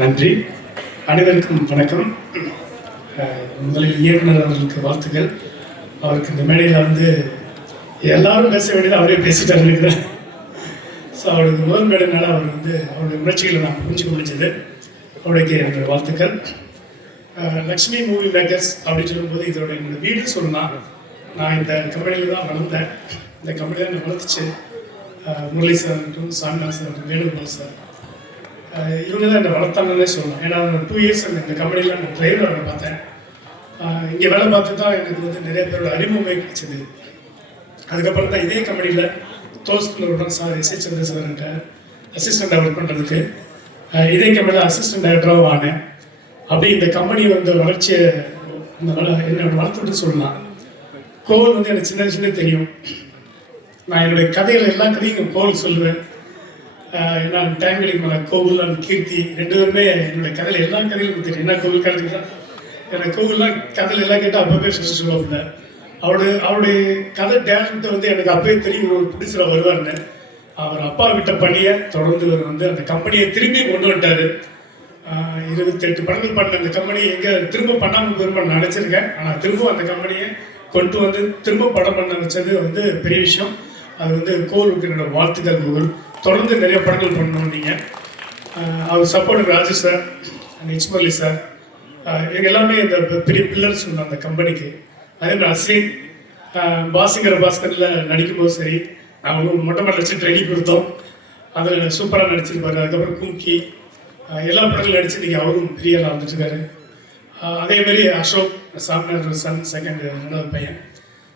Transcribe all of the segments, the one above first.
நன்றி. அனைவருக்கும் வணக்கம். முதலில் இயக்குனர் அவர்களுக்கு வாழ்த்துக்கள். அவருக்கு இந்த மேடையில் வந்து எல்லாரும் பேச வேண்டியது அவரே பேசிட்டாரு இருக்கிறேன் ஸோ அவருக்கு முதல் மேடைனால அவர் வந்து அவருடைய உணர்ச்சிகளை நான் புரிஞ்சுக்க முடிஞ்சது. அவருக்கு என்னுடைய வாழ்த்துக்கள். லக்ஷ்மி மூவி மேக்கர்ஸ் அப்படின்னு சொல்லும்போது இதோட என்னோட வீடு சொல்லலாம் நான் இந்த கம்பெனியில் தான் வளர்ந்தேன். இந்த கம்பெனி தான் என்னை வளர்த்துச்சு முரளி சார் இருக்கட்டும் சாமிநாத் சார் வேணுகோபால் சார் இவங்க தான் என்னை வளர்த்தாங்கன்னே சொல்லலாம். ஏன்னா டூ இயர்ஸ் இந்த கம்பெனியில் நான் டிரைவர் வேலை பார்த்தேன். இங்கே வேலை பார்த்து தான் எனக்கு வந்து நிறைய பேரோட அறிமுகமே கிடைச்சிது. அதுக்கப்புறம் தான் இதே கம்பெனியில் தோஸ்குள்ள சார் எஸ் ஏ சந்திர சார்கிட்ட அசிஸ்டண்ட் ஒர்க் பண்ணுறதுக்கு இதே கம்பெனியில் அசிஸ்டன்ட் டைரக்டராகவும் ஆனேன். அப்படி இந்த கம்பெனி வந்து வளர்ச்சியை இந்த வள என்னோட வளர்த்துட்டு சொல்லலாம். கோவில் வந்து எனக்கு சின்ன சின்ன தெரியும். நான் என்னுடைய கதையில் எல்லா கதையும் கோவில் சொல்லுவேன். நான் டைம் கிடைக்கும் கோவில் கீர்த்தி ரெண்டு பேருமே என்னுடைய கதையில் எல்லா கதையிலும் தெரியும் என்ன கோவில் கதை எனக்கு கோகுல்லாம் கதையில் எல்லாம் கேட்டால் அப்பப்பே சிஸ்டர் சொல்லுவாங்க அவருடைய அவருடைய கதை டேலண்ட் வந்து எனக்கு அப்பவே தெரியும். ஒரு புடிசில் வருவார்னு அவர் அப்பா விட்ட பணியை தொடர்ந்து வந்து அந்த கம்பெனியை திரும்பி கொண்டு வந்துட்டார். இருபத்தெட்டு படங்கள் பண்ண அந்த கம்பெனி எங்கே திரும்ப பண்ணாமல் போயிருப்பான்னு நினச்சிருக்கேன். ஆனால் திரும்ப அந்த கம்பெனியை கொண்டு வந்து திரும்ப படம் பண்ண வச்சது வந்து பெரிய விஷயம். அது வந்து கோவிலுக்கு என்னோட வாழ்த்துக்கள் கோவில் தொடர்ந்து நிறைய படங்கள் பண்ணணும் நீங்கள் அவர் support Raju sir and Murali sir இவங்க எல்லாமே இந்த பெரிய பில்லர்ஸ் உண்டு அந்த கம்பெனிக்கு அதே மாதிரி அஸ்வின் ஆஹ் பாஸ்கரில் பாஸ்கரில் நடிக்கும்போது சரி அவங்க மொட்டை மாடல் வச்சு ட்ரைனிங் கொடுத்தோம். அதில் சூப்பராக நடிச்சிருப்பாரு. அதுக்கப்புறம் கும்கி எல்லா படங்களும் நடிச்சு நீங்கள் அவரும் பெரிய ஆளாக வந்துட்டுருக்காரு. அதே மாதிரி அசோக் சாமியார் சன் செகண்ட் ரெண்டாவது பையன்.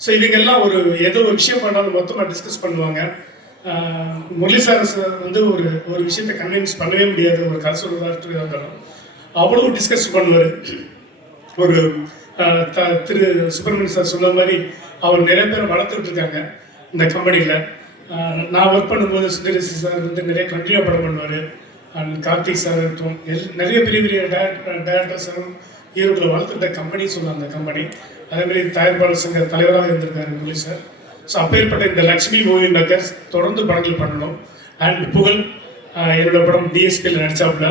ஸோ இவங்கெல்லாம் ஒரு ஏதோ ஒரு விஷயம் பண்ணாலும் மொத்தமாக டிஸ்கஸ் பண்ணுவாங்க. முரளி சார் வந்து ஒரு ஒரு விஷயத்தை கன்வின்ஸ் பண்ணவே முடியாது. ஒரு கதை சொல்வதாக இருந்தாலும். அவ்வளோ டிஸ்கஸ் பண்ணுவார். ஒரு த- திரு சுப்பிரமணியன் சார் சொன்ன மாதிரி அவர் நிறைய பேர் வளர்த்துட்டு இருக்காங்க இந்த கம்பெனியில். நான் ஒர்க் பண்ணும்போது சுந்தரசி சார் வந்து நிறைய கண்டினியூ படம் பண்ணுவார். அண்ட் கார்த்திக் சார் இருக்கட்டும் நிறைய பெரிய பெரிய டேரக்டர்ஸும் ஈரோட்டில் வளர்த்துட்ட கம்பெனி சொன்னாங்க அந்த கம்பெனி அதேமாதிரி தயாரிப்பாளர் சங்க தலைவராக இருந்திருக்காரு முரளி சார் ஸோ அப்பேற்பட்ட இந்த லக்ஷ்மி மூவி மேக்கர்ஸ் தொடர்ந்து படங்கள் பண்ணணும். அண்ட் புகழ் என்னோட படம் டிஎஸ்பியில் நடிச்சாப்புல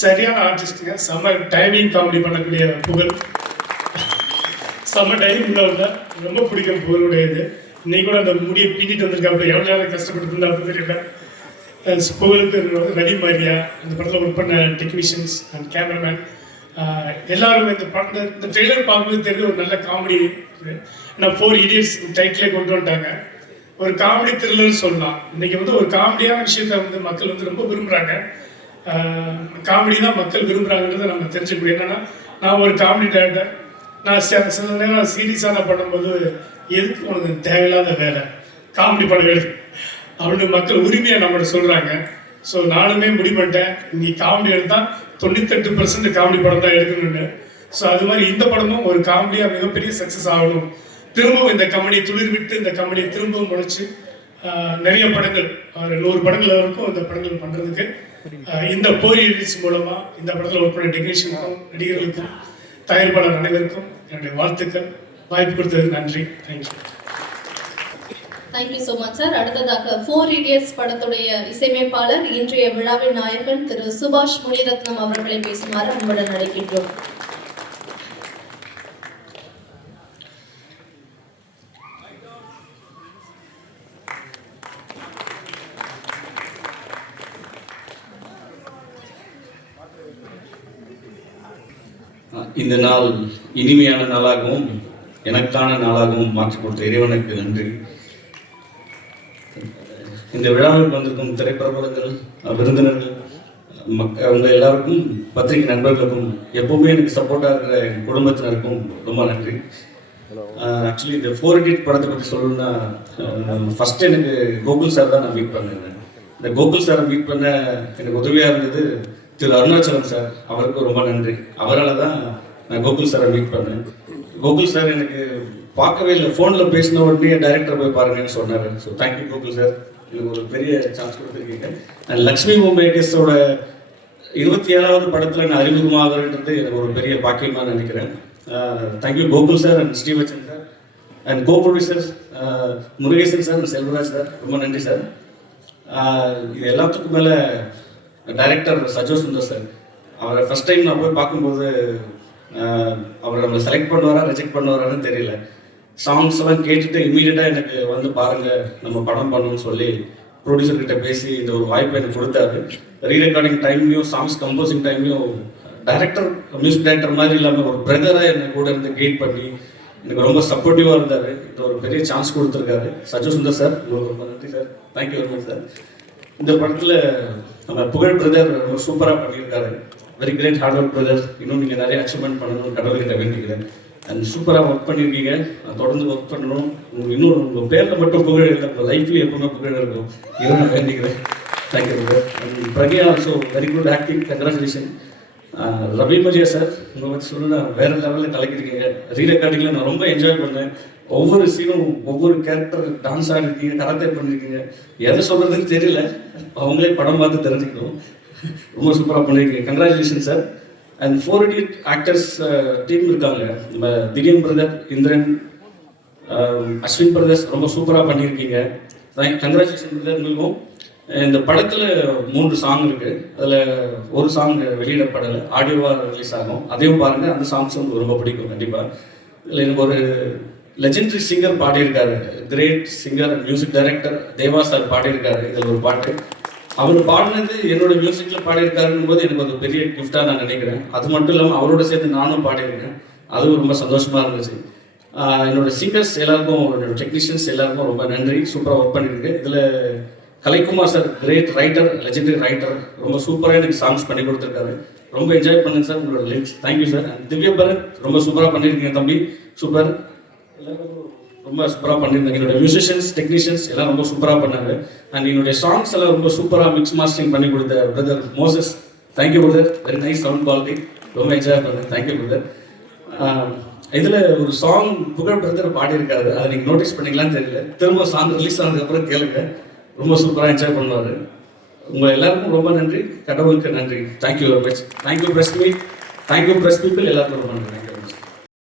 சரியான ஆர்டிஸ்ட்டுங்க செம்ம டைமிங் காமெடி பண்ணக்கூடிய புகழ். செம்ம டைமிங் உள்ளவங்க ரொம்ப பிடிக்கும் புகழுடைய இது இன்னைக்கு கூட அந்த முடியை பின்னிட்டு வந்திருக்காப்புல. எவ்வளோ நேரம் கஷ்டப்பட்டு இருந்தாப்புல தெரியல. புகழுக்கு ரவி மாரியா அந்த படத்தில் ஒர்க் பண்ண டெக்னீஷியன்ஸ் அண்ட் கேமராமேன் எல்லாரும் இந்த படம் இந்த ட்ரெய்லர் பார்க்கும்போது தெரிஞ்ச ஒரு நல்ல காமெடி ஏன்னா ஃபோர் இடியட்ஸ் டைட்டிலே கொண்டு வந்துட்டாங்க. ஒரு காமெடி த்ரில்லர் சொல்லலாம். இன்னைக்கு வந்து ஒரு காமெடியான விஷயத்த வந்து மக்கள் வந்து ரொம்ப விரும்புகிறாங்க காமெடி தான் மக்கள் விரும்புகிறாங்கன்றதை நம்ம தெரிஞ்சுக்கணும். என்னன்னா நான் ஒரு காமெடி டேரக்டர் நான் சில சில நேரம் சீரியஸாக நான் பண்ணும்போது எதுக்கு உனக்கு தேவையில்லாத வேலை? காமெடி பண்ண வேலை அப்படின்னு மக்கள் உரிமையாக நம்மகிட்ட சொல்கிறாங்க ஸோ நானுமே முடிவு பண்ணிட்டேன் நீ காமெடி எடுத்தால் தொண்ணூத்தெட்டு பர்சன்ட் காமெடி படம் தான் எடுக்கணும்னு. ஸோ அது மாதிரி இந்த படமும் ஒரு காமெடியாக மிகப்பெரிய சக்ஸஸ் ஆகணும். திரும்பவும் இந்த கமெடியை துளிர் விட்டு இந்த கமெடியை திரும்பவும் முடிச்சு நிறைய படங்கள் ஒரு நூறு படங்கள் வரைக்கும் இந்த படங்கள் பண்ணுறதுக்கு இந்த போரி ரிலீஸ் மூலமாக இந்த படத்தில் ஒர்க் பண்ண டெக்னீஷியனுக்கும் நடிகர்களுக்கும் தயாரிப்பாளர் அனைவருக்கும் என்னுடைய வாழ்த்துக்கள். வாய்ப்பு கொடுத்தது நன்றி. Thank you thank you so much sir அடுத்ததாக ஃபோர் இடியட்ஸ் படத்துடைய இசையமைப்பாளர் இன்றைய விழாவின் நாயகன் திரு சுபாஷ் முனிரத்னம் அவர்களை பேசுமாறு அன்புடன் அழைக்கின்றோம். இந்த நாள் இனிமையான நாளாகவும் எனக்கான நாளாகவும் மாற்றிக் கொடுத்த இறைவனுக்கு நன்றி. இந்த விழாவில் வந்திருக்கும் திரைப்பிரபலங்கள் விருந்தினர்கள் மக்க அவங்க எல்லாருக்கும் பத்திரிகை நண்பர்களுக்கும் எப்பவுமே எனக்கு சப்போர்ட்டாக இருக்கிற என் குடும்பத்தினருக்கும் ரொம்ப நன்றி. ஆக்சுவலி இந்த ஃபோர் எடிட் படத்தை பற்றி சொல்லணும்னா ஃபர்ஸ்ட் எனக்கு கோகுல் சார் தான் நான் மீட் பண்ணேன். இந்த கோகுல் சாரை மீட் பண்ண எனக்கு உதவியாக இருந்தது திரு அருணாச்சலம் சார் அவருக்கும் ரொம்ப நன்றி. அவரால் தான் நான் கோகுல் சாரை மீட் பண்ணேன். கோகுல் சார் எனக்கு பார்க்கவே இல்லை. ஃபோனில் பேசின உடனே டைரக்டர் போய் பாருங்கன்னு சொன்னார். So thank you Gokul sir. எனக்கு ஒரு பெரிய சான்ஸ் கொடுத்துருக்கீங்க. அண்ட் லக்ஷ்மி மூமேக்கர்ஸோட இருபத்தி ஏழாவது படத்தில் நான் அறிமுகமாகிறேன்றது எனக்கு ஒரு பெரிய பாக்கியமாக நினைக்கிறேன். Thank you Gokul sir and Srivachan sir. And co producers Murugesan sir and Selvaraj sir. ரொம்ப நன்றி சார். இது எல்லாத்துக்கும் மேலே டைரக்டர் சஜோ சுந்தர் சார். அவரை ஃபர்ஸ்ட் டைம் நான் போய் பார்க்கும்போது அவர் நம்மளை செலக்ட் பண்ணுவாரா ரிஜெக்ட் பண்ணுவாரான்னு தெரியல. சாங்ஸ் எல்லாம் கேட்டுட்டு இமீடியட்டாக எனக்கு வந்து பாருங்கள் நம்ம படம் பண்ணணும்னு சொல்லி ப்ரொடியூசர்கிட்ட பேசி இந்த ஒரு வாய்ப்பு எனக்கு கொடுத்தாரு. ரீ ரெக்கார்டிங் டைம்லையும் சாங்ஸ் கம்போசிங் டைம்லையும் டைரக்டர் மியூசிக் டைரக்டர் மாதிரி இல்லாமல் ஒரு பிரதராக என்னை கூட இருந்து கைட் பண்ணி எனக்கு ரொம்ப சப்போர்ட்டிவாக இருந்தார். இந்த ஒரு பெரிய சான்ஸ் கொடுத்துருக்காரு. சஜு சுந்தர் சார் உங்களுக்கு ரொம்ப நன்றி sir thank you very much sir இந்த படத்தில் நம்ம புகழ் பிரதர் ரொம்ப சூப்பராக பண்ணியிருக்காரு. Very great hard work brother இன்னும் நீங்கள் நிறைய அச்சீவ்மெண்ட் பண்ணணும் கடவுள்கிட்ட வேண்டிக்கிறேன். அண்ட் சூப்பராக ஒர்க் பண்ணியிருக்கீங்க தொடர்ந்து ஒர்க் பண்ணணும். உங்களுக்கு இன்னும் உங்கள் பேரில் மட்டும் புகழ் இல்லை உங்கள் லைஃப்லேயே எப்பவுமே புகழ் இருக்கும். இதை நான் வேண்டிக்கிறேன். Thank you brother and Pragya also very good acting congratulation Ravi Majiya sir உங்களை பற்றி சொல்லணும்னா வேற லெவலில் கலக்கிருக்கீங்க. ரீ ரெக்கார்டிங்கில் நான் ரொம்ப என்ஜாய் பண்ணேன். ஒவ்வொரு சீனும் ஒவ்வொரு கேரக்டர் டான்ஸ் ஆடிருக்கீங்க கராத்தே பண்ணிருக்கீங்க. எதை சொல்கிறதுன்னு தெரியல. அவங்களே படம் பார்த்து தெரிஞ்சுக்கணும். ரொம்ப சூப்பராக பண்ணியிருக்கீங்க congratulation sir and four idiot actors team இருக்காங்க. நம்ம திடீன் brother Indiran um, Ashwin brothers ரொம்ப சூப்பராக பண்ணியிருக்கீங்க கங்க்ராச்சுலேஷன் பிரதர் மிகவும் இந்த படத்தில் மூன்று சாங் இருக்கு. அதில் ஒரு சாங் வெளியிடப்படலை. ஆடியோவாக ரிலீஸ் ஆகும். அதையும் பாருங்கள் அந்த சாங்ஸ் உங்களுக்கு ரொம்ப பிடிக்கும் கண்டிப்பாக இதில் எனக்கு ஒரு லெஜெண்டரி சிங்கர் பாடியிருக்காரு. Great singer music director Deva sir பாடியிருக்காரு. இதில் ஒரு பாட்டு. அவர் பாடினது என்னோட மியூசிக்கில் பாடியிருக்காருன்னு போது எனக்கு ஒரு பெரிய கிஃப்டாக நான் நினைக்கிறேன். அது மட்டும் இல்லாமல் அவரோட சேர்ந்து நானும் பாடியிருக்கேன். அதுவும் ரொம்ப சந்தோஷமாக இருந்துச்சு. என்னோட சிங்கர்ஸ் எல்லாருக்கும் என்னோட டெக்னீஷியன்ஸ் எல்லாருக்கும் ரொம்ப நன்றி. சூப்பராக ஒர்க் பண்ணியிருக்கு. இதில் Kalaikumar sir great writer legendary writer ரொம்ப சூப்பராக எனக்கு சாங்ஸ் பண்ணி கொடுத்துருக்காரு. ரொம்ப என்ஜாய் பண்ணுங்க சார் உங்களோட lyrics thank you sir Divya Bharath ரொம்ப சூப்பராக பண்ணியிருக்கீங்க தம்பி. சூப்பர் ரொம்ப சூப்பராக பண்ணியிருந்தாங்க. என்னோட மியூசிஷியன்ஸ் டெக்னீஷியன்ஸ் எல்லாம் ரொம்ப சூப்பராக பண்ணாங்க. அண்ட் என்னுடைய சாங்ஸ் எல்லாம் ரொம்ப சூப்பராக மிக்ஸ் மாஸ்டரிங் பண்ணி கொடுத்த brother Moses thank you brother very nice sound quality ரொம்ப என்ஜாய் பண்ணேன் தேங்க்யூ பிரதர் இதில் ஒரு சாங் புகழ் பிரதர் பாடியிருக்காரு. அதை நீங்கள் நோட்டீஸ் பண்ணிக்கலாம்னு தெரியல. திரும்ப சாங் ரிலீஸ் ஆனதுக்கப்புறம் கேளுங்க. ரொம்ப சூப்பராக என்ஜாய் பண்ணுவார். உங்கள் எல்லாருக்கும் ரொம்ப நன்றி. கடவுளுக்கு நன்றி. Thank you very much thank you press meet thank you press people எல்லாருக்கும் ரொம்ப நன்றி.